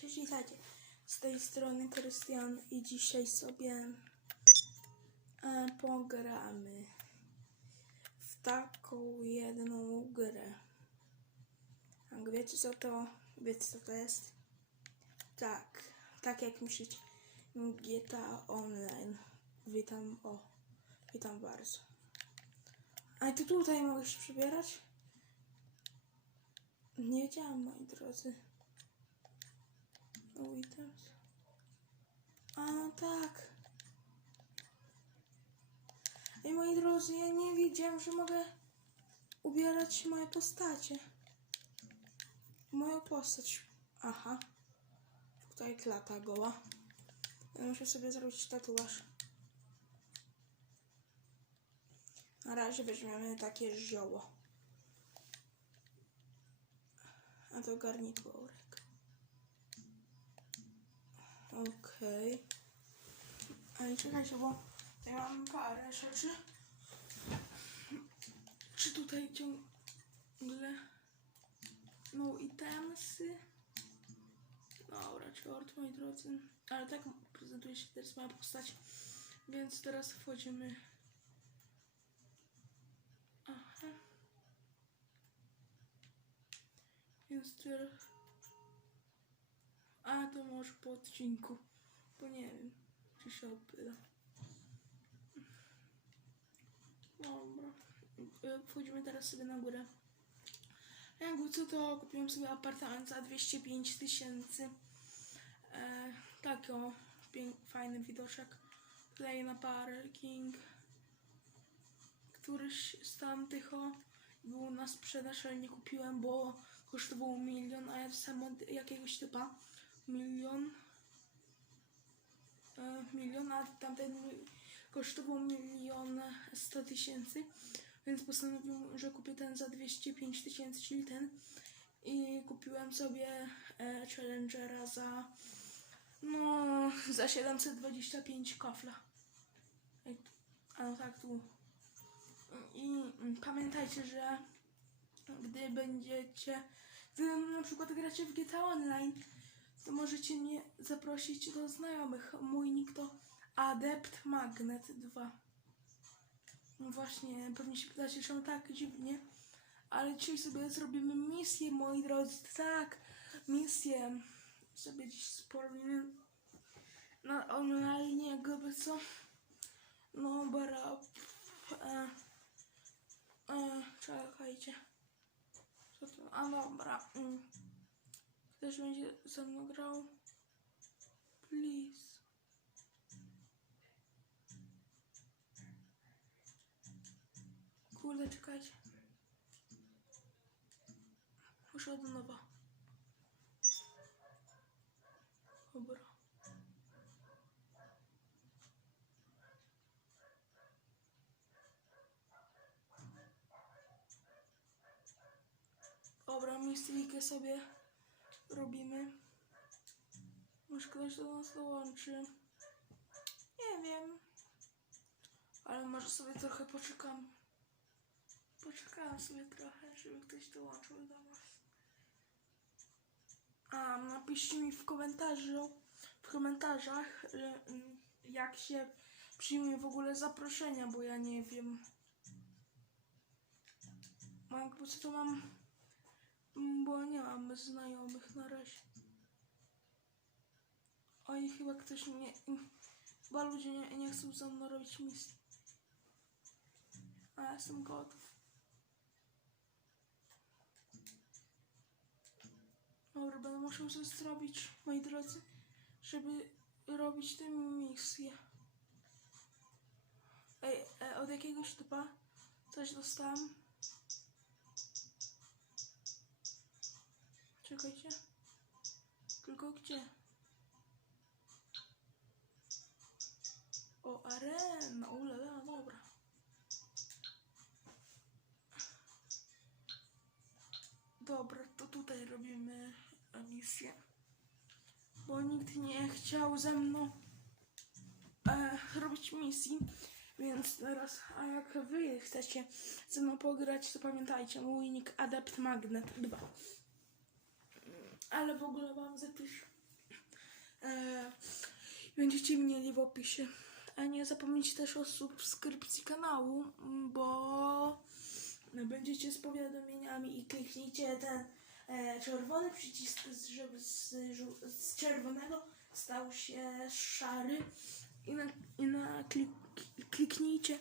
cześć, witajcie. Z tej strony Krystian i dzisiaj sobie e, pogramy w taką jedną grę. Jak wiecie co to, wiecie co to jest? Tak, tak jak myślicie, GTA Online. Witam, o, witam bardzo. A to tutaj mogę się przebierać? Nie wiedziałam, moi drodzy. No items. A, no tak. Ej, moi drodzy, ja nie wiedziałem, że mogę ubierać moje postacie. Moją postać. Aha. Tutaj klata goła. Ja muszę sobie zrobić tatuaż. Na razie weźmiemy takie zioło. A to garniturek. Okej. Ale czekajcie, bo ja mam parę rzeczy. Czy tutaj ciągle no itemsy? Dobra, czort, moi drodzy. Ale tak prezentuje się teraz moja postać. Więc teraz wchodzimy. Aha. Więc teraz... A to może po odcinku. Bo nie wiem, czy się opyla. Dobra. E, Wchodzimy teraz sobie na górę. Jakby co to kupiłem sobie apartament za 205 tysięcy. E, taki o, fajny widoczek. Tutaj na parking. Któryś z tamtych o, był na sprzedaż, ale nie kupiłem, bo kosztował milion, a ja sam od jakiegoś typa milion. E, milion, a tamten kosztował milion sto tysięcy, więc postanowiłem, że kupię ten za 205 tysięcy, czyli ten. I kupiłem sobie e, Challengera za no za 725 kafla. Ej, A no tak tu. I pamiętajcie, że gdy będziecie, gdy na przykład gracie w GTA Online, to możecie mnie zaprosić do znajomych. Mój nick to Adept Magnet 2. No właśnie, pewnie się pytacie, czemu tak dziwnie, ale dzisiaj sobie zrobimy misję, moi drodzy. Tak, misję sobie dziś sporimy na online, jakby co. No, bara. E, e, czekajcie. Co to? A dobra. Mm. Ktoś będzie ze mną grał? Please. Kurde, czekajcie. Muszę od nowa. Dobra. Dobra, mistylikę sobie robimy. Może ktoś do nas dołączy. Nie wiem. Ale może sobie trochę poczekam. Poczekam sobie trochę, żeby ktoś dołączył do nas. A napiszcie mi w komentarzu, w komentarzach, y, jak się przyjmie w ogóle zaproszenia, bo ja nie wiem. Bo jakby co to mam, mm, bo nie mam znajomych na razie. Oj, chyba ktoś mnie, chyba ludzie nie, nie chcą ze mną robić misji. A ja jestem gotów. Dobra, będę musiał coś zrobić, moi drodzy, żeby robić tę misję. Ej, e, od jakiegoś typa coś dostałam. Czekajcie. Tylko gdzie? O, arena, ulala, dobra. Dobra, to tutaj robimy e, misję. Bo nikt nie chciał ze mną e, robić misji. Więc teraz, a jak wy chcecie ze mną pograć, to pamiętajcie, mój nick Adept Magnet 2. Ale w ogóle wam zapisz E, będziecie mieli w opisie. A nie zapomnijcie też o subskrypcji kanału, bo będziecie z powiadomieniami i kliknijcie ten e, czerwony przycisk, żeby z, z czerwonego stał się szary i na, i na klik, kliknijcie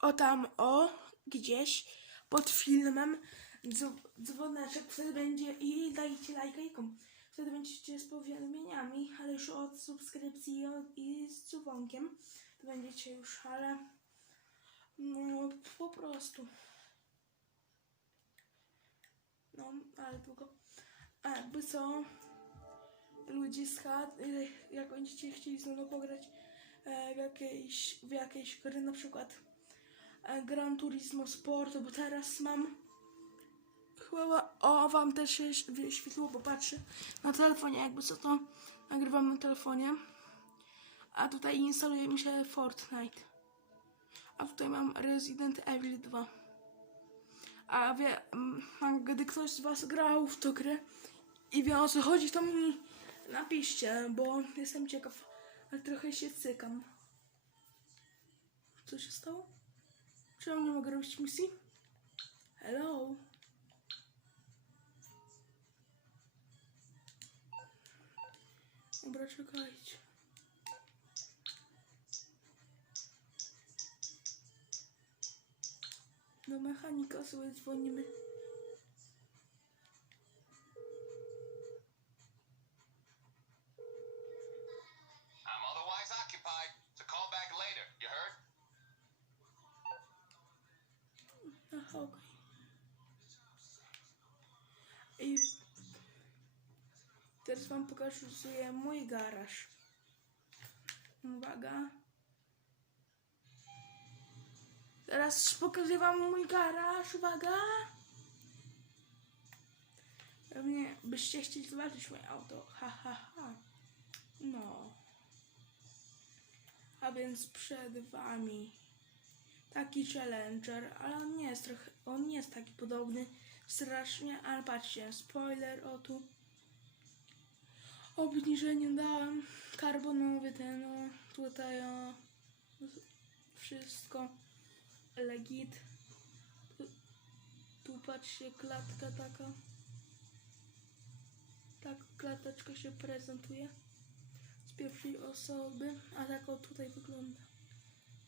o tam, o, gdzieś pod filmem dzw- dzwoneczek, wtedy będzie i dajcie lajka i kom. Wtedy będziecie z powiadomieniami, ale już od subskrypcji i, od, i z dzwonkiem. To będziecie już, ale no po prostu. No, ale tylko. A jakby co, ludzie z chat, y, jak będziecie chcieli ze mną pograć e, w jakiejś, w jakiejś gry, na przykład e, Gran Turismo Sport, bo teraz mam chyba, o wam też się wyświetliło, bo patrzę na telefonie, jakby co to nagrywam na telefonie, a tutaj instaluje mi się Fortnite, a tutaj mam Resident Evil 2. A wie, gdy ktoś z was grał w tą grę i wie o co chodzi, to mi napiszcie, bo jestem ciekaw, ale trochę się cykam. Co się stało? Czemu nie mogę robić misji? Hello? Dobra, czekajcie. Do mechanika sobie dzwonimy. I'm otherwise occupied, teraz wam pokazuję mój garaż. Uwaga. Teraz pokazuję wam mój garaż. Uwaga. Pewnie byście chcieli zobaczyć moje auto. Ha, ha, ha. No. A więc przed wami taki Challenger, ale on nie jest trochę, on nie jest taki podobny strasznie, ale patrzcie, spoiler, o tu obniżenie dałem, karbonowy ten, o, tutaj o, wszystko, legit, tu, tu patrzcie, klatka taka, tak klateczka się prezentuje z pierwszej osoby, a tak o tutaj wygląda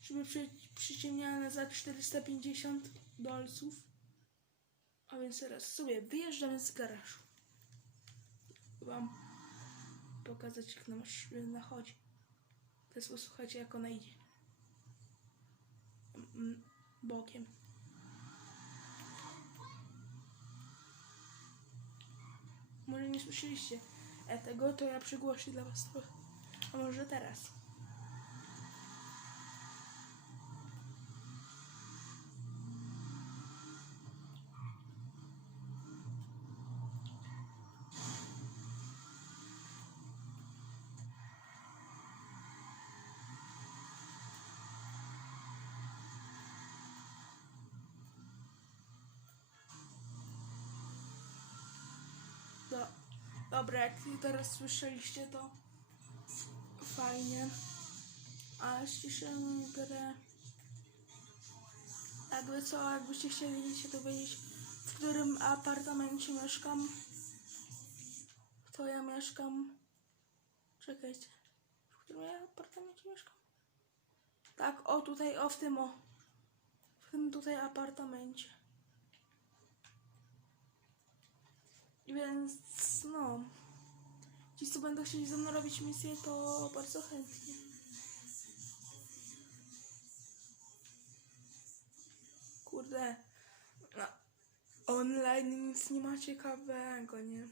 żeby przy, przyciemniane za 450 dolców. A więc teraz sobie wyjeżdżamy z garażu. Wam pokazać jak na maszyna chodzi. Teraz posłuchajcie jak ona idzie. Bokiem. Może nie słyszeliście e, tego, to ja przygłoszę dla was trochę. A może teraz. Dobra, jak teraz słyszeliście, to fajnie. A ściszyłem grę. Jakby co, jakbyście chcieli się dowiedzieć, w którym apartamencie mieszkam, to ja mieszkam. Czekajcie. W którym ja apartamencie mieszkam? Tak, o tutaj, o w tym o. W tym tutaj apartamencie. Więc no. Ci, co będą chcieli ze mną robić misję, to bardzo chętnie. Kurde. No, online nic nie ma ciekawego, nie?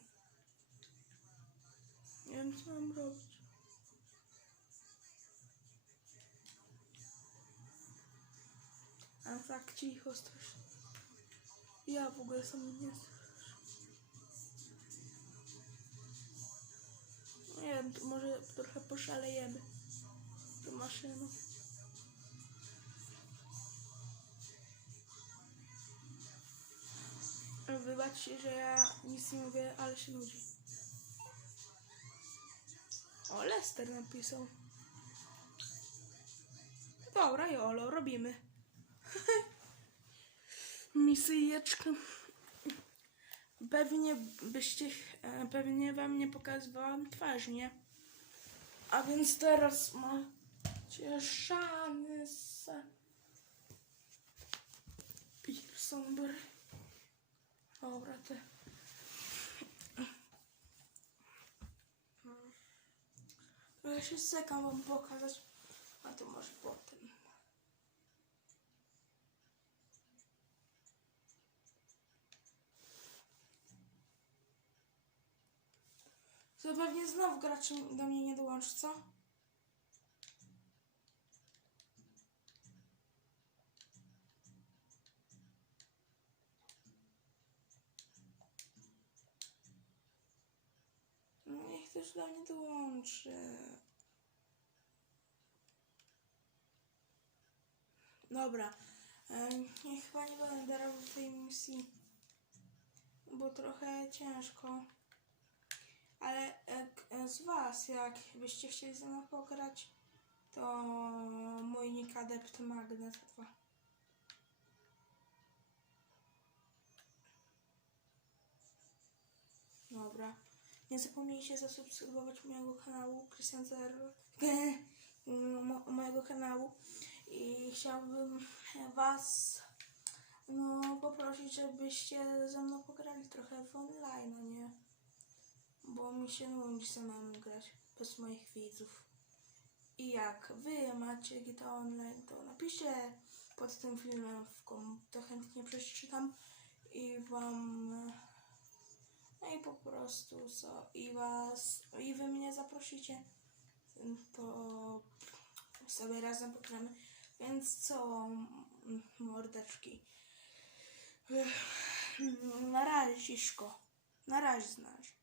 Nie wiem, co mam robić. A tak cicho strasznie. Ja w ogóle sam nie Nie wiem, to może trochę poszalejemy tą maszyną. Wybaczcie, że ja nic nie mówię, ale się nudzi. O, Lester napisał. Dobra, Jolo, robimy. Misyjeczkę. Pewnie byście, e, pewnie wam nie pokazywałam twarz, nie? A więc teraz macie szansę. Pilsonber. Dobra, te. Ja się sekam wam pokazać, a to może potem. To pewnie znowu graczy do mnie nie dołączy, co? No niech też do mnie dołączy. Dobra. Ja chyba nie będę robił tej misji, bo trochę ciężko. Ale jak z Was, jak byście chcieli ze mną pograć, to mój nick Adept Magnet 2. Dobra. Nie zapomnijcie zasubskrybować mojego kanału Christian Zero, mo- mojego kanału i chciałbym Was no, poprosić, żebyście ze mną pograli trochę w online, nie? Bo mi się nudzi samemu grać bez moich widzów. I jak wy macie GTA Online, to napiszcie pod tym filmem w kom, to chętnie przeczytam i wam no i po prostu co i was i wy mnie zaprosicie to sobie razem pogramy. Więc co mordeczki. Na razie, Ciszko. Na razie. Belu.